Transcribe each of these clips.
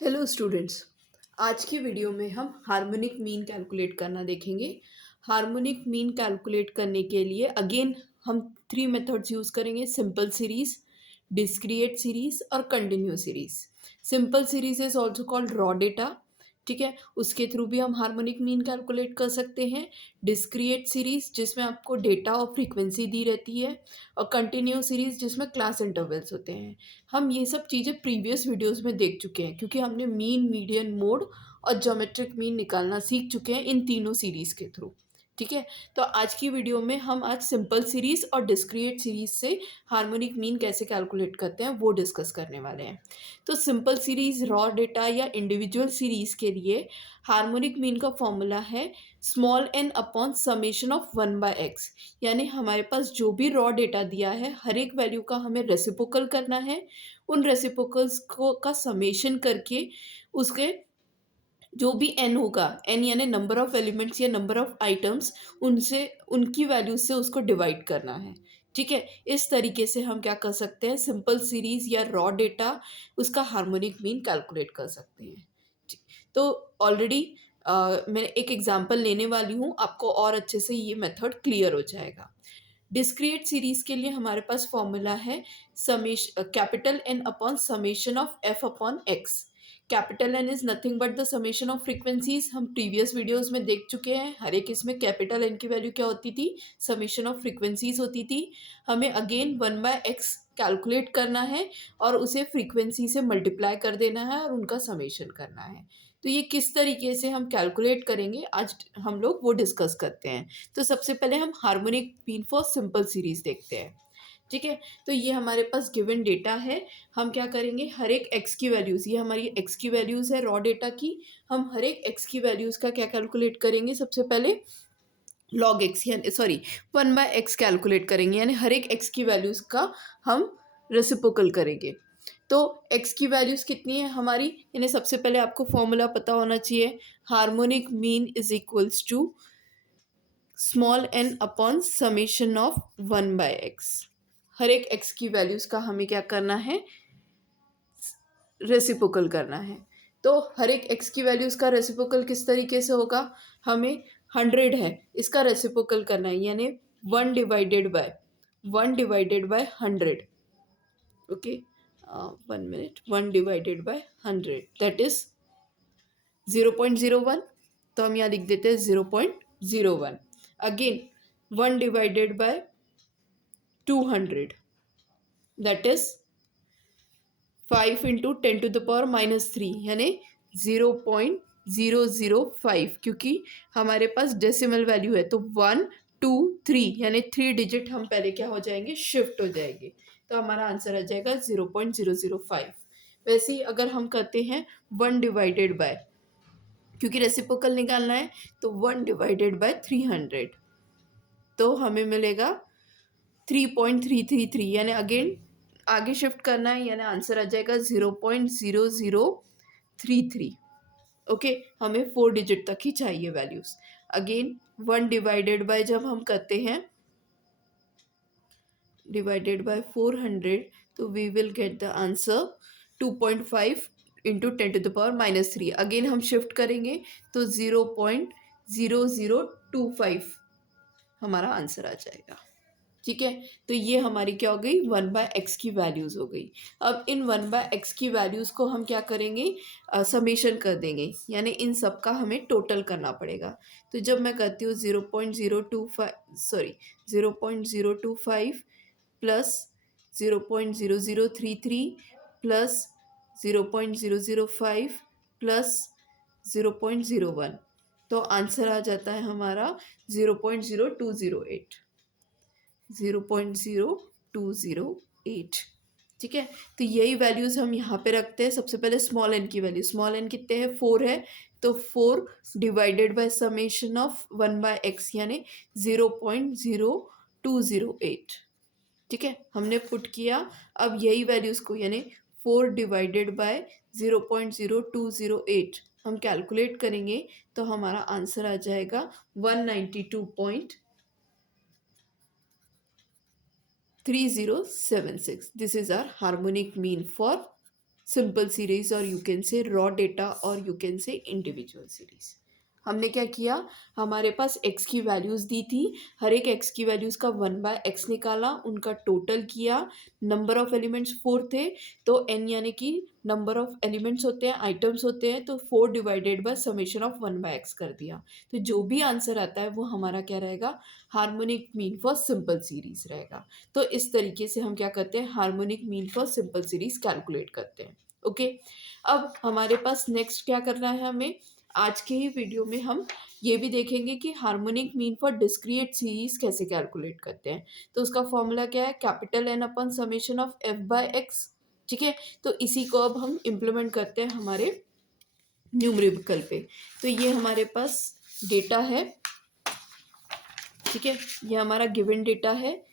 Hello students. आज की video में हम हार्मोनिक मीन कैलकुलेट करना देखेंगे। हार्मोनिक मीन कैलकुलेट करने के लिए अगेन हम थ्री मेथड्स यूज़ करेंगे: सिंपल सीरीज, डिस्क्रिएट सीरीज और continue series. Simple series is also called raw data, ठीक है, उसके थ्रू भी हम हार्मोनिक मीन कैलकुलेट कर सकते हैं। डिस्क्रिएट सीरीज जिसमें आपको डेटा और फ्रीक्वेंसी दी रहती है, और कंटिन्यू सीरीज जिसमें क्लास इंटरवल्स होते हैं। हम ये सब चीज़ें प्रीवियस वीडियोस में देख चुके हैं क्योंकि हमने मीन, मीडियन, मोड और ज्योमेट्रिक मीन निकालना सीख चुके हैं इन तीनों सीरीज़ के थ्रू। ठीक है, तो आज की वीडियो में हम आज सिंपल सीरीज़ और डिस्क्रिएट सीरीज़ से हार्मोनिक मीन कैसे कैलकुलेट करते हैं वो डिस्कस करने वाले हैं। तो सिंपल सीरीज़, रॉ डेटा या इंडिविजुअल सीरीज़ के लिए हार्मोनिक मीन का फॉर्मूला है small n upon summation of 1/x। यानी हमारे पास जो भी रॉ डेटा दिया है हर एक वैल्यू का हमें रेसिप्रोकल करना है। उन रेसिप्रोकल्स को का समेशन करके उसके जो भी एन होगा, एन यानी नंबर ऑफ एलिमेंट्स या नंबर ऑफ आइटम्स, उनसे उनकी वैल्यू से उसको डिवाइड करना है। ठीक है, इस तरीके से हम क्या कर सकते हैं, सिंपल सीरीज या रॉ डेटा उसका हार्मोनिक मीन कैलकुलेट कर सकते हैं। ठीक, तो ऑलरेडी मैं एक एग्जांपल लेने वाली हूँ, आपको और अच्छे से ये मेथड क्लियर हो जाएगा। डिस्क्रिएट सीरीज के लिए हमारे पास फॉर्मूला है capital n upon summation of f upon x. Capital n is nothing but the summation of frequencies. हम प्रीवियस वीडियोस में देख चुके हैं, हर एक इसमें कैपिटल एन की वैल्यू क्या होती थी, समेशन ऑफ फ्रीक्वेंसीज होती थी। हमें अगेन 1/x कैलकुलेट करना है और उसे फ्रीक्वेंसी से मल्टीप्लाई कर देना है और उनका समेशन करना है। तो ये किस तरीके से हम कैलकुलेट करेंगे आज हम लोग वो डिस्कस करते हैं। तो सबसे पहले हम harmonic mean for simple series देखते हैं। ठीक है, तो ये हमारे पास गिवन डेटा है। हम क्या करेंगे, हर एक एक्स की वैल्यूज़, ये हमारी एक्स की वैल्यूज़ है रॉ डेटा की। हम हर एक एक्स की वैल्यूज़ का क्या कैलकुलेट करेंगे, सबसे पहले लॉग एक्स यानी सॉरी 1/x कैलकुलेट करेंगे, यानी हर एक एक्स की वैल्यूज़ का हम रेसिप्रोकल करेंगे। तो एक्स की वैल्यूज़ कितनी है हमारी, यानी सबसे पहले आपको फॉर्मूला पता होना चाहिए। Harmonic mean is equals to small n upon summation of 1/x। हर एक एक्स की वैल्यूज़ का हमें क्या करना है, रेसिप्रोकल करना है। तो हर एक एक्स की वैल्यूज़ का रेसिप्रोकल किस तरीके से होगा, हमें 100 है इसका रेसिप्रोकल करना है, यानी 1/100। Okay, 1 minute, 1/100 that is 0.01। तो हम यहाँ लिख देते हैं 0.01। अगेन 1/200 दैट इज 5 × 10⁻³ यानी 0.005, क्योंकि हमारे पास डेसिमल वैल्यू है तो 1 2 3 यानी 3 डिजिट हम पहले क्या हो जाएंगे, शिफ्ट हो जाएंगे। तो हमारा आंसर आ जाएगा 0.005। वैसे ही अगर हम करते हैं 1/, क्योंकि रेसिप्रोकल निकालना है, तो 1/300 तो हमें मिलेगा 3.333, यानी अगेन आगे शिफ्ट करना है, यानी आंसर आ जाएगा 0.0033। ओके, हमें 4 डिजिट तक ही चाहिए वैल्यूज। अगेन 1/, जब हम करते हैं /400, तो we will get the answer 2.5 × 10⁻³ again हम शिफ्ट करेंगे तो 0.0025 हमारा आंसर आ जाएगा। ठीक है, तो ये हमारी क्या हो गई, 1/x की वैल्यूज़ हो गई। अब इन 1/x की वैल्यूज़ को हम क्या करेंगे, समेशन कर देंगे, यानी इन सब का हमें टोटल करना पड़ेगा। तो जब मैं करती हूँ 0.025 प्लस 0.0033 प्लस 0.005 प्लस 0.01, तो आंसर आ जाता है हमारा 0.0208। 0.0208। ठीक है, तो यही वैल्यूज़ हम यहाँ पे रखते हैं। सबसे पहले स्मॉल एन की वैल्यू, स्मॉल एन कितने हैं, 4 है, तो 4/समेशन ऑफ 1/x यानी 0.0208। ठीक है, हमने पुट किया। अब यही वैल्यूज़ को यानी 4/0.0208 हम कैलकुलेट करेंगे, तो हमारा आंसर आ जाएगा 192.3076। This is our harmonic mean for simple series और you can say raw data और you can say individual series. हमने क्या किया, हमारे पास x की वैल्यूज़ दी थी, हर एक x की वैल्यूज़ का 1/x निकाला, उनका टोटल किया, नंबर ऑफ एलिमेंट्स 4 थे, तो n यानी कि नंबर ऑफ एलिमेंट्स होते हैं, आइटम्स होते हैं, तो 4 divided by summation of 1/x कर दिया। तो जो भी आंसर आता है वो हमारा क्या रहेगा, harmonic mean for simple series रहेगा। तो इस तरीके से हम क्या करते हैं, harmonic mean for simple series calculate करते हैं। ओके, अब हमारे पास नेक्स्ट क्या करना है, हमें आज के ही वीडियो में हम ये भी देखेंगे कि harmonic mean for discrete series कैसे कैलकुलेट करते हैं। तो उसका फॉर्मूला क्या है, capital n upon summation of f by x. ठीक है, तो इसी को अब हम इम्प्लीमेंट करते हैं हमारे न्यूमेरिकल पे। तो ये हमारे पास डेटा है, ठीक है, ये हमारा गिवन डेटा है।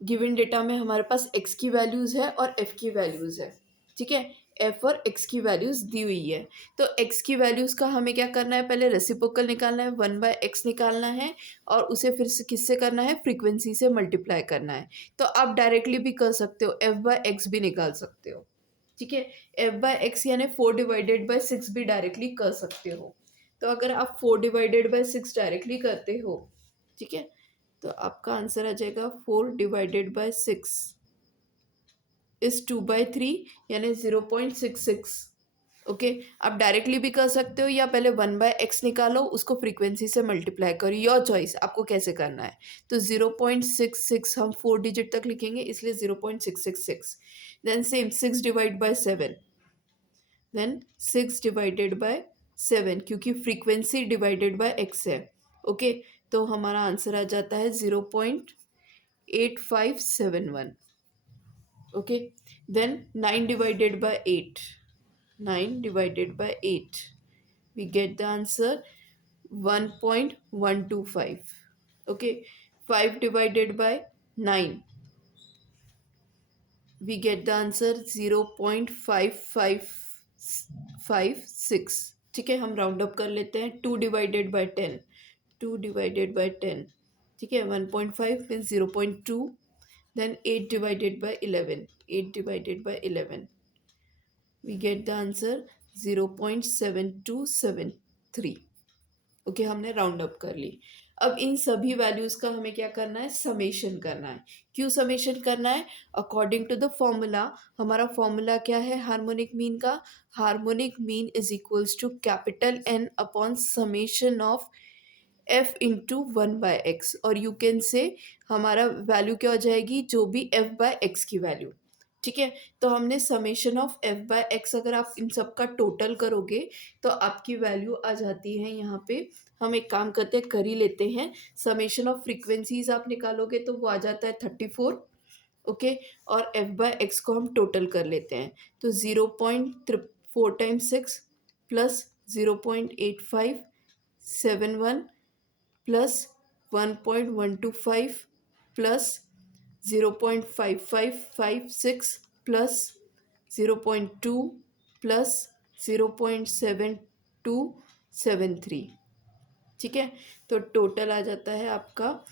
गिवन डेटा में हमारे पास x की वैल्यूज़ है और f की वैल्यूज़ है। ठीक है, f और x की वैल्यूज़ दी हुई है। तो x की वैल्यूज़ का हमें क्या करना है, पहले रेसिप्रोकल निकालना है, 1/x निकालना है और उसे फिर से किससे करना है, फ्रीक्वेंसी से मल्टीप्लाई करना है। तो आप डायरेक्टली भी कर सकते हो, f/x भी निकाल सकते हो। ठीक है, f/x यानी 4/6 भी डायरेक्टली कर सकते हो। तो अगर आप 4/6 डायरेक्टली करते हो, ठीक है, तो आपका आंसर आ जाएगा 4/6 इज 2/3 यानी 0.66। ओके, आप डायरेक्टली भी कर सकते हो या पहले 1/x निकालो, उसको फ्रीक्वेंसी से मल्टीप्लाई करो, योर चॉइस, आपको कैसे करना है। तो 0.66 हम 4 डिजिट तक लिखेंगे, इसलिए 0.666। Then same 6 divide by 7, then 6 divided by 7 क्योंकि फ्रीक्वेंसी डिवाइडेड बाय x है। ओके, तो हमारा आंसर आ जाता है 0.8571। Okay, then 9 divided by 8, 9 divided by 8, we get the answer 1.125. Okay, 5 divided by 9, we get the answer 0.5556। ठीक है, हम राउंड अप कर लेते हैं। 2 डिवाइडेड बाय 10, 2 डिवाइडेड बाय 10, ठीक है, 1.5 means 0.2। Then 8 divided by 11, 8 divided by 11, we get the answer 0.7273। Okay, हमने round up कर ली। अब इन सभी वैल्यूज़ का हमें क्या करना है, समेशन करना है। क्यों समेशन करना है, अकॉर्डिंग टू द फॉर्मूला। हमारा फॉर्मूला क्या है हार्मोनिक मीन का, harmonic mean is equals to capital n upon summation of f into 1/x, और यू कैन से हमारा वैल्यू क्या हो जाएगी, जो भी f/x की वैल्यू। ठीक है, तो हमने समेशन ऑफ f/x, अगर आप इन सब का टोटल करोगे तो आपकी वैल्यू आ जाती है यहाँ पे। हम एक काम करते हैं, कर ही लेते हैं। समेशन ऑफ फ्रीक्वेंसीज आप निकालोगे तो वो आ जाता है 34। ओके, और f/x को हम टोटल कर लेते हैं, तो 0.4 times 6 plus 0.8571 plus 1.125 plus 0.5556 plus 0.2 plus 0.7273। ठीक है, तो टोटल आ जाता है आपका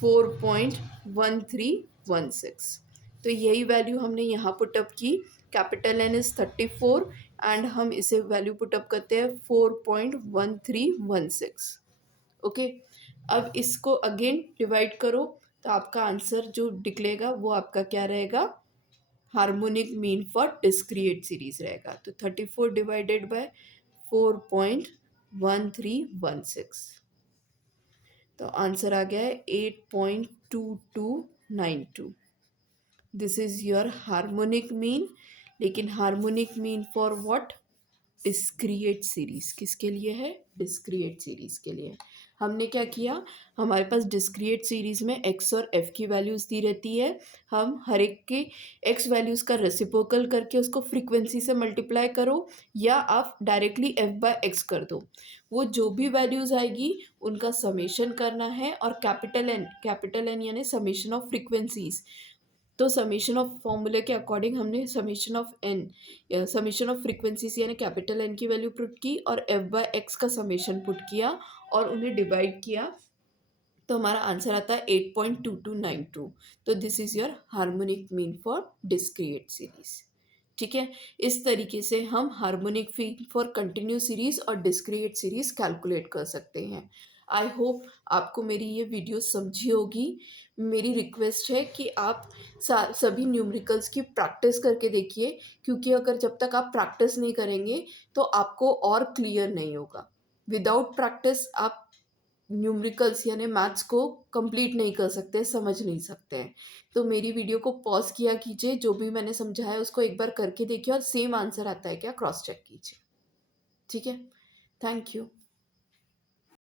4.1316। तो यही वैल्यू हमने यहाँ पुटअप की। कैपिटल एन इज 34 एंड हम इसे वैल्यू पुटअप करते हैं 4.1316। ओके, अब इसको अगेन डिवाइड करो तो आपका आंसर जो निकलेगा वो आपका क्या रहेगा, harmonic mean for discrete series रहेगा। तो 34 डिवाइडेड बाय 4.1316, तो आंसर आ गया है 8.2292। This is your harmonic mean. लेकिन harmonic mean for what, discrete series. किसके लिए है, डिस्क्रीट सीरीज के लिए। हमने क्या किया, हमारे पास डिस्क्रीट सीरीज में x और f की वैल्यूज़ दी रहती है। हम हर एक के x वैल्यूज़ का रेसिप्रोकल करके उसको फ्रीक्वेंसी से मल्टीप्लाई करो, या आप डायरेक्टली f/x कर दो। वो जो भी वैल्यूज़ आएगी उनका समेशन करना है, और कैपिटल एन यानी समेशन ऑफ फ्रीक्वेंसीज। तो समेशन ऑफ फॉर्मूले के अकॉर्डिंग हमने summation of n, summation of frequencies यानी कैपिटल एन की वैल्यू पुट की और f/x का समेशन पुट किया और उन्हें डिवाइड किया, तो हमारा आंसर आता है 8.2292। तो this is your harmonic mean for discrete series. ठीक है? इस तरीके से हम harmonic mean for continuous series और डिस्क्रीट सीरीज़ कैलकुलेट कर सकते हैं। आई होप आपको मेरी ये वीडियो समझी होगी। मेरी रिक्वेस्ट है कि आप सभी न्यूमेरिकल्स की प्रैक्टिस करके देखिए, क्योंकि अगर जब तक आप प्रैक्टिस नहीं करेंगे तो आपको और क्लियर नहीं होगा। विदाउट प्रैक्टिस आप न्यूमेरिकल्स यानी मैथ्स को कंप्लीट नहीं कर सकते, समझ नहीं सकते हैं। तो मेरी वीडियो को पॉज़ किया कीजिए, जो भी मैंने समझाया उसको एक बार करके देखिए और सेम आंसर आता है क्या क्रॉस चेक कीजिए। ठीक है? Thank you.